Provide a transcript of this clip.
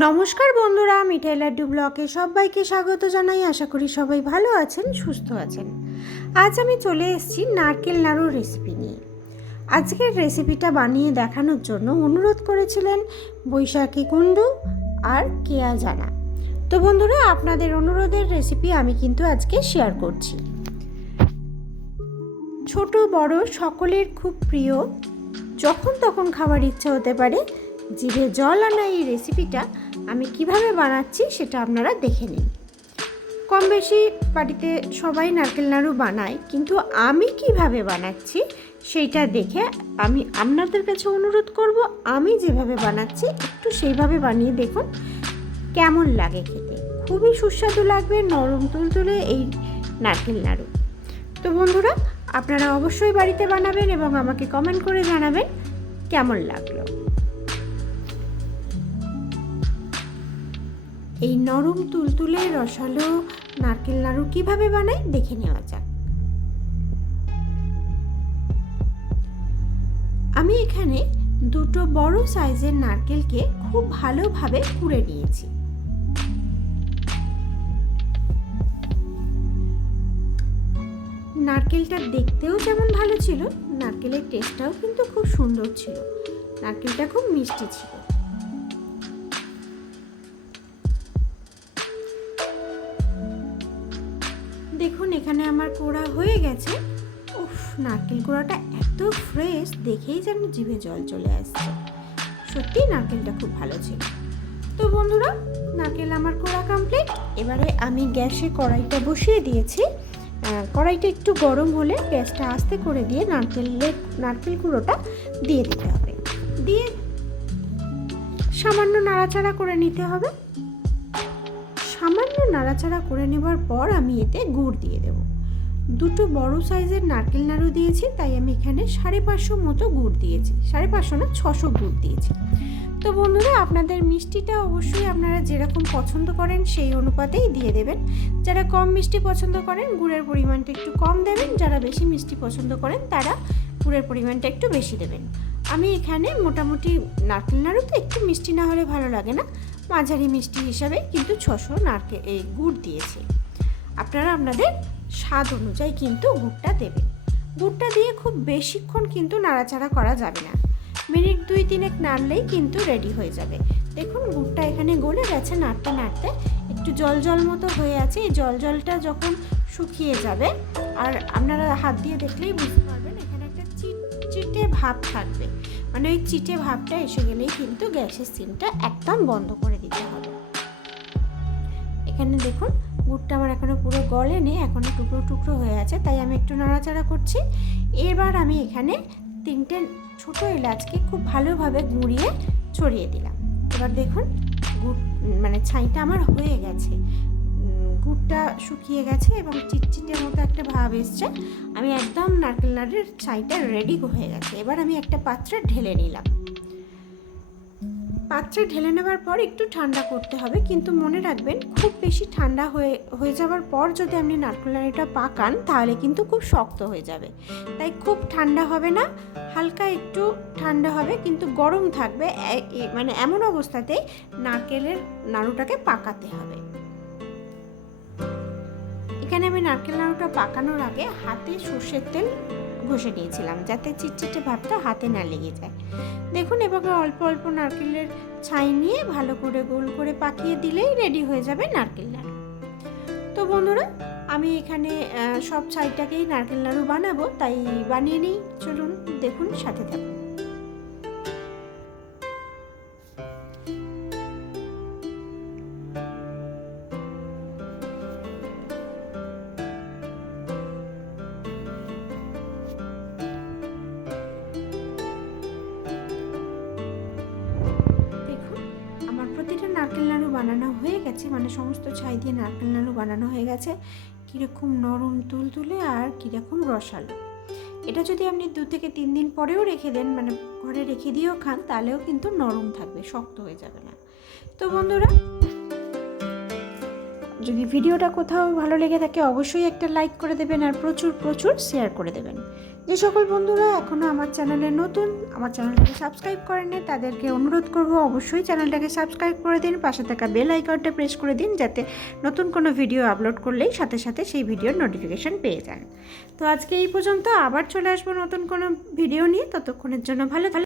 নমস্কার বন্ধুরা, মিঠাই লাড্ডু ব্লকে সবাইকে স্বাগত জানাই। আশা করি সবাই ভালো আছেন, সুস্থ আছেন। আজ আমি চলে এসেছি নারকেল নাড়ুর রেসিপি নিয়ে। আজকের রেসিপিটা বানিয়ে দেখানোর জন্য অনুরোধ করেছিলেন বৈশাখী কুণ্ডু আর কেয়া জানা। তো বন্ধুরা, আপনাদের অনুরোধের রেসিপি আমি কিন্তু আজকে শেয়ার করছি। ছোট, বড়, সকলের খুব প্রিয়, যখন তখন খাবার ইচ্ছা হতে পারে জিভে জল আনা এই রেসিপিটা আমি কীভাবে বানাচ্ছি সেটা আপনারা দেখে নিন। কম বেশি বাড়িতে সবাই নারকেল নাড়ু বানায়, কিন্তু আমি কীভাবে বানাচ্ছি সেইটা দেখে আমি আপনাদের কাছে অনুরোধ করব, আমি যেভাবে বানাচ্ছি একটু সেইভাবে বানিয়ে দেখুন, কেমন লাগে খেতে। খুবই সুস্বাদু লাগবে নরম তুলতুলে এই নারকেল নাড়ু। তো বন্ধুরা, আপনারা অবশ্যই বাড়িতে বানাবেন এবং আমাকে কমেন্ট করে জানাবেন কেমন লাগল। এই নরম তুলতুলে রসালো নারকেল নাড়ু কীভাবে বানাই দেখে নেওয়া যাক। আমি এখানে দুটো বড় সাইজের নারকেলকে খুব ভালোভাবে কুড়ে নিয়েছি। নারকেলটা দেখতেও যেমন ভালো ছিল, নারকেলের টেস্টটাও কিন্তু খুব সুন্দর ছিল। নারকেলটা খুব মিষ্টি ছিল। এখানে আমার কোড়া হয়ে গেছে। উফ, নারকেল কোড়াটা এত ফ্রেশ দেখেই যেন জিভে জল চলে আসছে। সত্যি নারকেলটা খুব ভালো ছিল। তো বন্ধুরা, নারকেল আমার কোড়া কমপ্লিট এবারে আমি গ্যাসে কড়াইটা বসিয়ে দিয়েছি। কড়াইটা একটু গরম হলে গ্যাসটা আস্তে করে দিয়ে নারকেলের নারকেল কুড়োটা দিয়ে দিতে হবে। দিয়ে সামান্য নাড়াচাড়া করে নিতে হবে। সামান্য নাড়াচাড়া করে নেবার পর আমি এতে গুড় দেব দুটো বড় সাইজের নারকেল নাড়ু দিয়েছি, তাই আমি এখানে সাড়ে পাঁচশো মতো গুড় দিয়েছি। সাড়ে পাঁচশো না, ছশো গুড় দিয়েছি। তো বন্ধুরা, আপনাদের মিষ্টিটা অবশ্যই আপনারা যেরকম পছন্দ করেন সেই অনুপাতেই দিয়ে দেবেন। যারা কম মিষ্টি পছন্দ করেন, গুড়ের পরিমাণটা একটু কম দেবেন। যারা বেশি মিষ্টি পছন্দ করেন, তারা গুড়ের পরিমাণটা একটু বেশি দেবেন। আমি এখানে মোটামুটি নারকেল নাড়ু তো একটু মিষ্টি না হলে ভালো লাগে না, মাঝারি মিষ্টি হিসাবে কিন্তু ছশো নারকেল এই গুড় দিয়েছি। আপনারা আপনাদের স্বাদ অনুযায়ী কিন্তু গুড়টা দেবেন গুড়টা দিয়ে খুব বেশিক্ষণ কিন্তু নাড়াচাড়া করা যাবে না। মিনিট দুই তিনেক নাড়লেই কিন্তু রেডি হয়ে যাবে। দেখুন, গুড়টা এখানে গলে গেছে নাড়তে নাড়তে। একটু জল জল মতো হয়ে আছে। এই জল জলটা যখন শুকিয়ে যাবে, আর আপনারা হাত দিয়ে দেখলেই বুঝতে পারবেন, এখানে একটা চিট চিটে ভাব থাকবে। মানে ওই চিটে ভাবটা এসে গেলেই কিন্তু গ্যাসের সিমটা একদম বন্ধ করে দেখুন, গুড়টা আমার এখনও পুরো গলেনি, এখনও টুকরো টুকরো হয়ে আছে, তাই আমি একটু নাড়াচাড়া করছি। এবার আমি এখানে তিনটে ছোট এলাচকে খুব ভালোভাবে গুঁড়িয়ে ছড়িয়ে দিলাম। এবার দেখুন, গুড় মানে ছাইটা আমার হয়ে গেছে। গুড়টা শুকিয়ে গেছে এবং চিটচিটের মতো একটা ভাব এসছে। আমি একদম নারকেল নাড়ের ছাইটা রেডি হয়ে গেছে। এবার আমি একটা পাত্রে ঢেলে নিলাম। পাত্রে ঢেলে নেবার পর একটু ঠান্ডা করতে হবে, কিন্তু মনে রাখবেন খুব বেশি ঠান্ডা হয়ে হয়ে যাওয়ার পর যদি আপনি নারকেল নাড়িটা পাকান, তাহলে কিন্তু খুব শক্ত হয়ে যাবে। তাই খুব ঠান্ডা হবে না, হালকা একটু ঠান্ডা হবে, কিন্তু গরম থাকবে মানে এমন অবস্থাতেই নারকেলের নাড়ুটাকে পাকাতে হবে। এখানে আমি নারকেল নাড়ুটা পাকানোর আগে হাতে সর্ষের তেল ঘষে নিয়েছিলাম, যাতে চিটচিটে ভাবটা হাতে না লেগে যায়। দেখুন, এভাবে অল্প অল্প নারকেলের ছাই নিয়ে ভালো করে গোল করে পাকিয়ে দিলেই রেডি হয়ে যাবে নারকেল নাড়ু তো বন্ধুরা, আমি এখানে সব ছাইটাকেই নারকেল নাড়ু বানাবো, তাই বানিয়ে নিই। চলুন, দেখুন, সাথে থাকুন। বানানো হয়ে গেছে মানে সমস্ত ছাই দিয়ে নারকেল নাড়ু বানানো হয়ে গেছে। কীরকম নরম তুলতুলে আর কীরকম রসালো। এটা যদি আপনি দু থেকে তিন দিন পরেও রেখে দেন মানে ঘরে রেখে দিয়েও খান, তাহলেও কিন্তু নরম থাকবে, শক্ত হয়ে যাবে না। তো বন্ধুরা যদি ভিডিওটা কোথাও ভালো লেগে থাকে, অবশ্যই একটা লাইক করে দেবেন আর প্রচুর প্রচুর শেয়ার করে দেবেন। যে সকল বন্ধুরা এখনও আমার চ্যানেলে নতুন, আমার চ্যানেলটাকে সাবস্ক্রাইব করেননি তাদেরকে অনুরোধ করব অবশ্যই চ্যানেলটাকে সাবস্ক্রাইব করে দিন, পাশে থাকা বেল আইকনটা প্রেস করে দিন, যাতে নতুন কোনো ভিডিও আপলোড করলেই সাথে সাথে সেই ভিডিওর নোটিফিকেশন পেয়ে যান। তো আজকে এই পর্যন্ত, আবার চলে আসব নতুন কোনো ভিডিও নিয়ে, ততক্ষণের জন্য ভালো ভালো